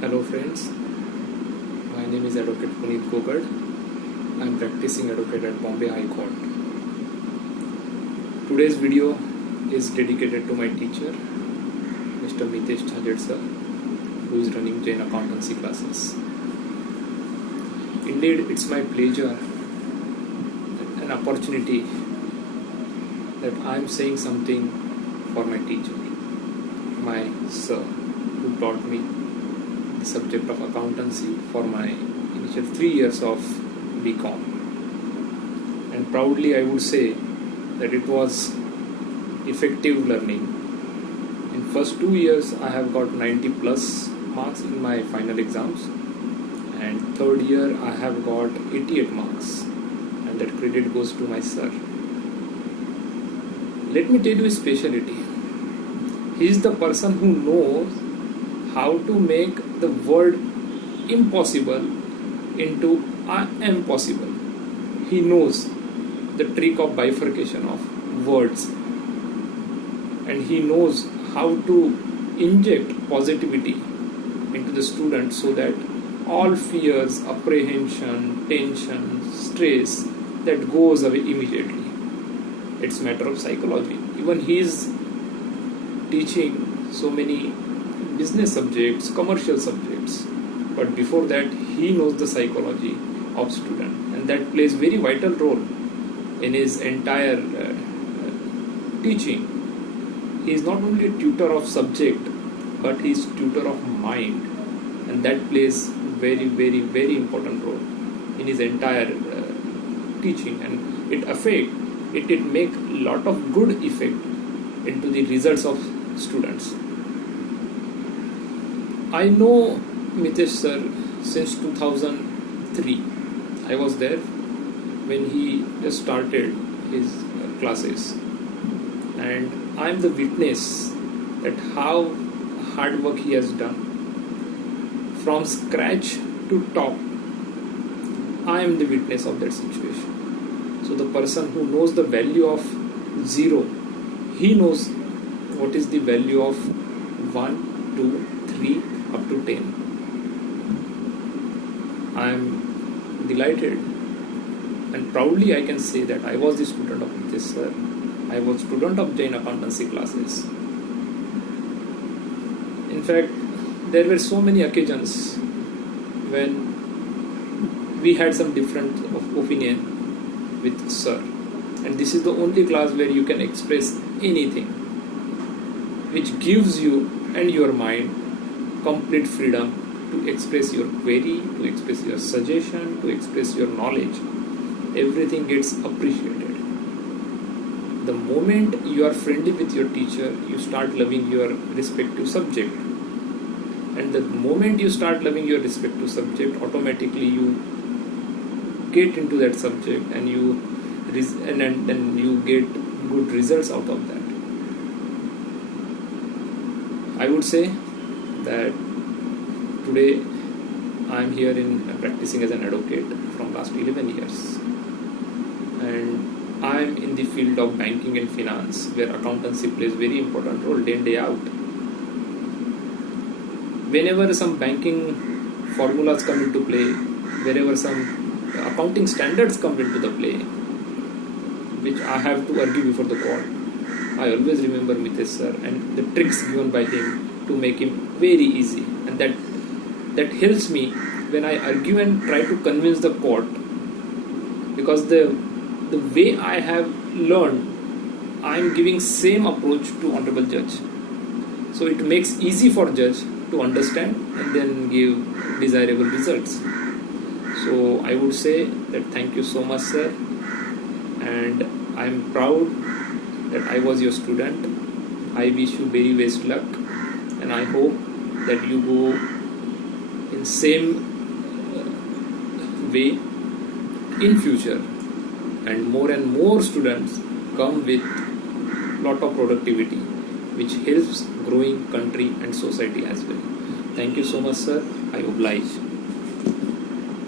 Hello friends, my name is Advocate Puneet Gogad. I am practicing advocate at Bombay High Court. Today's video is dedicated to my teacher, Mr. Mitesh Chhajed sir, who is running Jain accountancy classes. Indeed, it's my pleasure, an opportunity that I am saying something for my teacher, my sir, who taught me the subject of accountancy for my initial 3 years of BCom. And proudly I would say that it was effective learning. In first 2 years I have got 90 plus marks in my final exams, and third year I have got 88 marks, and that credit goes to my sir. Let me tell you his specialty. He is the person who knows how to make the word impossible into I am possible. He knows the trick of bifurcation of words, and he knows how to inject positivity into the student so that all fears, apprehension, tension, stress, that goes away immediately. It's a matter of psychology. Even he is teaching so many business subjects, commercial subjects, but before that he knows the psychology of student, and that plays very vital role in his entire teaching. He is not only a tutor of subject, but he is tutor of mind, and that plays very important role in his entire teaching, and it make lot of good effect into the results of students. I know Mitesh sir since 2003. I was there when he just started his classes, and I am the witness that how hard work he has done from scratch to top. I am the witness of that situation. So the person who knows the value of 0, he knows what is the value of 1, 2, 3 up to 10. I am delighted and proudly I can say that I was the student of Mitesh sir. I was student of Jain accountancy classes. In fact, there were so many occasions when we had some different opinion with sir, and this is the only class where you can express anything, which gives you and your mind complete freedom to express your query, to express your suggestion, to express your knowledge. Everything gets appreciated. The moment you are friendly with your teacher, you start loving your respective subject. And the moment you start loving your respective subject, automatically you get into that subject, and then you get good results out of that. I would say that today I am here in practicing as an advocate from last 11 years, and I am in the field of banking and finance, where accountancy plays very important role day in day out. Whenever some banking formulas come into play, wherever some accounting standards come into the play, which I have to argue before the court, I always remember Mitesh sir and the tricks given by him to make him very easy, and that helps me when I argue and try to convince the court, because the way I have learned, I am giving same approach to honorable judge, so it makes easy for judge to understand and then give desirable results. So I would say that thank you so much sir, and I am proud that I was your student. I wish you very best luck, and I hope that you go in same way in future, and more students come with lot of productivity, which helps growing country and society as well. Thank you so much sir. I oblige.